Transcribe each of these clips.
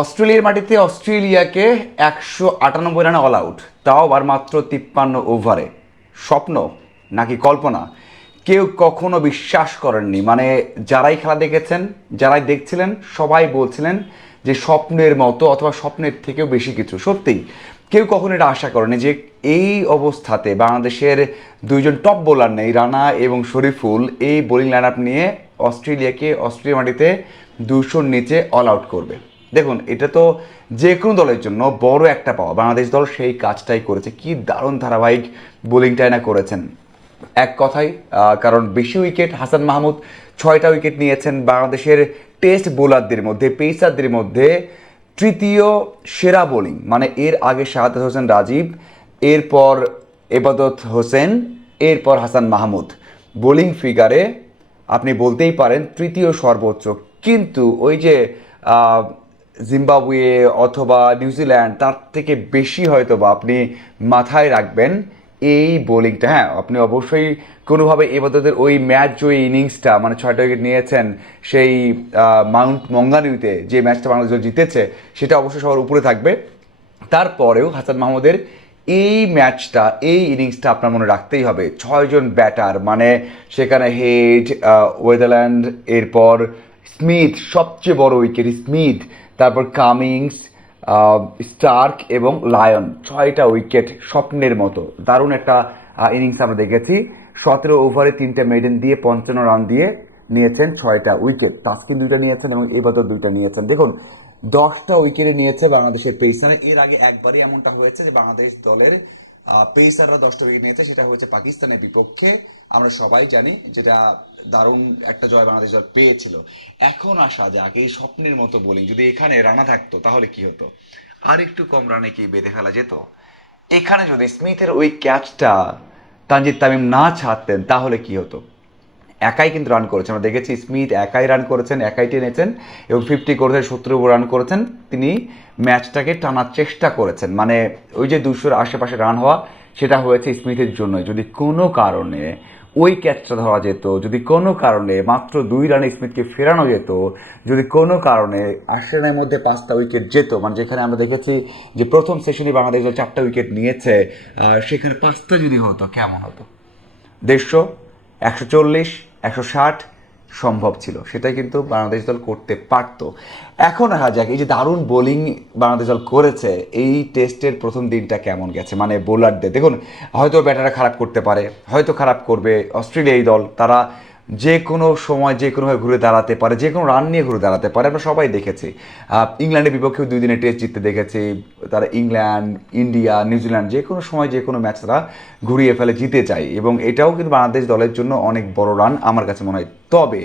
অস্ট্রেলিয়ার মাটিতে অস্ট্রেলিয়াকে 198 রানে অল আউট, তাও আবার মাত্র 53 ওভারে। স্বপ্ন নাকি কল্পনা? কেউ কখনো বিশ্বাস করেননি। মানে যারাই খেলা দেখেছেন, যারাই দেখছিলেন, সবাই বলছিলেন যে স্বপ্নের মতো অথবা স্বপ্নের থেকেও বেশি কিছু। সত্যিই কেউ কখনো এটা আশা করেনি যে এই অবস্থাতে বাংলাদেশের দুইজন টপ বোলার নেই, রানা এবং শরীফুল, এই বোলিং লাইন আপ নিয়ে অস্ট্রেলিয়াকে অস্ট্রেলিয়া মাটিতে 200-র নিচে অল আউট করবে। দেখুন, এটা তো যে কোনো দলের জন্য বড় একটা পাওয়া। বাংলাদেশ দল সেই কাজটাই করেছে। কি দারুণ ধারাবাহিক বোলিংটাই না করেছেন এক কথায়। কারণ বেশি উইকেট হাসান মাহমুদ 6টা উইকেট নিয়েছেন। বাংলাদেশের টেস্ট বোলারদের মধ্যে, পেসারদের মধ্যে তৃতীয় সেরা বোলিং। মানে এর আগে শাহাদাত হোসেন রাজীব, এরপর এবাদত হোসেন, এরপর হাসান মাহমুদ। বোলিং ফিগারে আপনি বলতেই পারেন তৃতীয় সর্বোচ্চ। কিন্তু ওই যে জিম্বাবুয়ে অথবা নিউজিল্যান্ড, তার থেকে বেশি হয়তো বা আপনি মাথায় রাখবেন এই বোলিংটা। হ্যাঁ, আপনি অবশ্যই কোনোভাবে এবাদতের ওই ম্যাচ জয়ী ইনিংসটা, মানে 6টা উইকেট নিয়েছেন সেই মাউন্ট মঙ্গানুইতে, যে ম্যাচটা বাংলাদেশ জিতেছে, সেটা অবশ্যই সবার উপরে থাকবে। তারপরেও হাসান মাহমুদের এই ম্যাচটা, এই ইনিংসটা আপনার মনে রাখতেই হবে। 6জন ব্যাটার, মানে সেখানে হেড, ওয়েদারল্যান্ড, এরপর স্মিথ, সবচেয়ে বড় উইকেট স্মিথ, তারপর কামিংস, স্টার্ক এবং লায়ন। 6টা উইকেট স্বপ্নের মতো দারুণ একটা ইনিংস আমরা দেখেছি। 17 ওভারে 3টে মেডেন দিয়ে 55 রান দিয়ে নিয়েছেন 6টা উইকেট। তাসকিন 2টা নিয়েছেন এবং এবাদত 2টা নিয়েছেন। দেখুন, 10টা উইকেটে নিয়েছে বাংলাদেশের পেসার। এর আগে একবারই এমনটা হয়েছে যে বাংলাদেশ দলের পেসাররা 10টা উইকেট নিয়েছে, সেটা হয়েছে পাকিস্তানের বিপক্ষে। আমরা সবাই জানি যেটা দারুণ একটা জয় বাংলাদেশ দল পেয়েছিল। এখন আসা যাক এই স্বপ্নের মতো বোলিং, যদি এখানে রানা থাকতো তাহলে কি হতো? আর একটু কম রানে কি বেঁধে ফেলা যেত? এখানে যদি স্মিথের ওই ক্যাচটা তানজিদ তামিম না ছাড়তেন তাহলে কি হতো? একাই কিন্তু রান করেছেন, আমরা দেখেছি স্মিথ একাই রান করেছেন, একাই টেনেছেন এবং 50 করেছেন, 70 রান করেছেন। তিনি ম্যাচটাকে টানার চেষ্টা করেছেন। মানে ওই যে 200-র আশেপাশে রান হওয়া, সেটা হয়েছে স্মিথের জন্য। যদি কোনো কারণে ওই ক্যাচটা ধরা যেত, যদি কোনো কারণে মাত্র 2 রানে স্মিথকে ফেরানো যেত, যদি কোনো কারণে 80 রানের মধ্যে 5টা উইকেট যেত, মানে যেখানে আমরা দেখেছি যে প্রথম সেশনে বাংলাদেশ দল 4টা উইকেট নিয়েছে, সেখানে 5টা যদি হতো কেমন হতো? 150, 140, 160 সম্ভব ছিল। সেটাই কিন্তু বাংলাদেশ দল করতে পারত। এখন দেখা যাক এই যে দারুণ বোলিং বাংলাদেশ দল করেছে, এই টেস্টের প্রথম দিনটা কেমন গেছে। মানে বোলারদের দেখুন, হয়তো ব্যাটাররা খারাপ করতে পারে, হয়তো খারাপ করবে। অস্ট্রেলিয়া এই দল, তারা যে কোনো সময় যে কোনোভাবে ঘুরে দাঁড়াতে পারে, যে কোনো রান নিয়ে ঘুরে দাঁড়াতে পারে। আমরা সবাই দেখেছি, ইংল্যান্ডের বিপক্ষেও 2 দিনে টেস্ট জিততে দেখেছি। তারা ইংল্যান্ড, ইন্ডিয়া, নিউজিল্যান্ড যে কোনো সময় যে কোনো ম্যাচ তারা ঘুরিয়ে ফেলে, জিতে যায়। এবং এটাও কিন্তু বাংলাদেশ দলের জন্য অনেক বড় রান আমার কাছে মনে হয়। তবে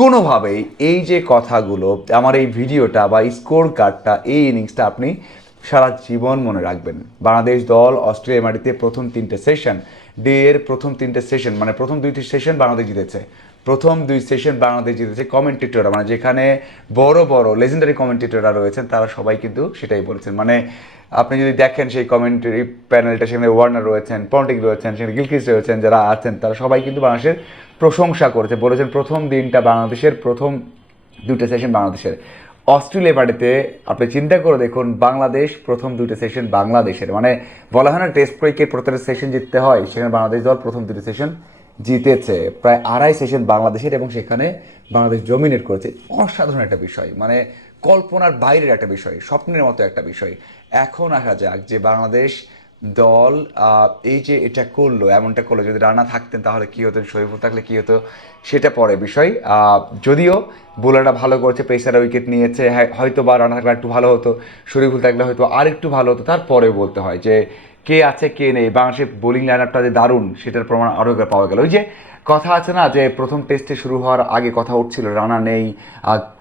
কোনোভাবেই এই যে কথাগুলো, আমার এই ভিডিওটা বা স্কোর কার্ডটা, এই ইনিংসটা আপনি সারা জীবন মনে রাখবেন। বাংলাদেশ দল অস্ট্রেলিয়া মাটিতে প্রথম 3টে সেশন, ডে এর প্রথম 3টে সেশন, মানে প্রথম 2টি সেশন বাংলাদেশ জিতেছে। প্রথম 2 সেশন বাংলাদেশ জিতেছে। কমেন্টেটররা, মানে যেখানে বড় বড় লেজেন্ডারি কমেন্টেটররা রয়েছেন, তারা সবাই কিন্তু সেটাই বলেছেন। মানে আপনি যদি দেখেন সেই কমেন্টারি প্যানেলটা, সেখানে ওয়ার্নার রয়েছেন, পন্টিক রয়েছেন, সেখানে গিলক্রিস্ট রয়েছেন, যারা আছেন তারা সবাই কিন্তু বাংলাদেশের প্রশংসা করেছে। বলেছেন প্রথম দিনটা বাংলাদেশের, প্রথম 2টে সেশন বাংলাদেশের। অস্ট্রেলিয়া বাড়িতে আপনি চিন্তা করে দেখুন, বাংলাদেশ প্রথম 2টে সেশন বাংলাদেশের। মানে বলা হয় না টেস্ট ক্রিকেট প্রত্যেকটা সেশন জিততে হয়, সেখানে বাংলাদেশ দল প্রথম 2টে সেশন জিতেছে। প্রায় 2.5 সেশন বাংলাদেশের, এবং সেখানে বাংলাদেশ ডমিনেট করেছে। অসাধারণ একটা বিষয়, মানে কল্পনার বাইরের একটা বিষয়, স্বপ্নের মতো একটা বিষয়। এখন আসা যাক যে বাংলাদেশ দল এই যে এটা করলো, এমনটা করলো, যদি রানা থাকতেন তাহলে কী হতো, শরীফুল থাকলে কী হতো, সেটা পরে বিষয়। যদিও বোলাররা ভালো করেছে, পেসাররা উইকেট নিয়েছে, হ্যাঁ হয়তো বা রানা থাকলে একটু ভালো হতো, শরীফুল থাকলে হয়তো আর একটু ভালো হতো। তারপরে বলতে হয় যে কে আছে কে নেই। বাংলাদেশের বোলিং লাইন আপটা যে দারুণ, সেটার প্রমাণ আরও একবার পাওয়া গেল। ওই যে কথা আছে না, যে প্রথম টেস্টে শুরু হওয়ার আগে কথা উঠছিল রানা নেই,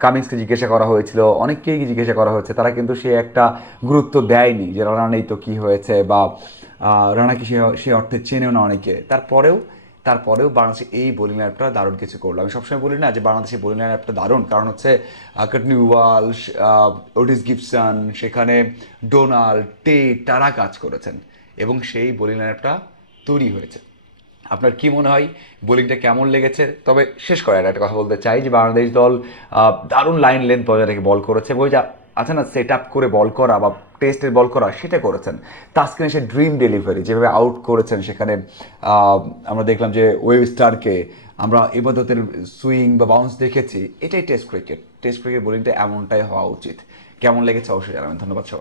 কামিন্সকে জিজ্ঞাসা করা হয়েছিল, অনেককেই জিজ্ঞাসা করা হয়েছে, তারা কিন্তু সে একটা গুরুত্ব দেয়নি যে রানা নেই তো কী হয়েছে, বা রানাকে সে অর্থে চেনেও না অনেকে। তারপরেও বাংলাদেশে এই বোলিং লাইনটা দারুণ কিছু করলো। আমি সবসময় বলি না যে বাংলাদেশের বোলিং লাইনটা দারুণ, কারণ হচ্ছে কাটনি ওয়ালশ, ওটিস গিবসন, সেখানে ডোনাল্ড, টেট, তারা কাজ করেছেন এবং সেই বোলিং লাইনটা তৈরি হয়েছে। আপনার কি মনে হয় বোলিংটা কেমন লেগেছে? তবে শেষ করে একটা কথা বলতে চাই যে বাংলাদেশ দল দারুণ লাইন লেন্থ বজায় রেখে বল করেছে। ওই যে আছে না সেট আপ করে বল করা বা টেস্টের বল করা, সেটা করেছেন। তাসকিন এসে ড্রিম ডেলিভারি যেভাবে আউট করেছেন সেখানে, আমরা দেখলাম যে ওয়েব স্টারকে, আমরা এবাদতের সুইং বা বাউন্স দেখেছি। এটাই টেস্ট ক্রিকেট বোলিংটা এমনটাই হওয়া উচিত। কেমন লেগেছে অবশ্যই জানাবেন। ধন্যবাদ সবাই।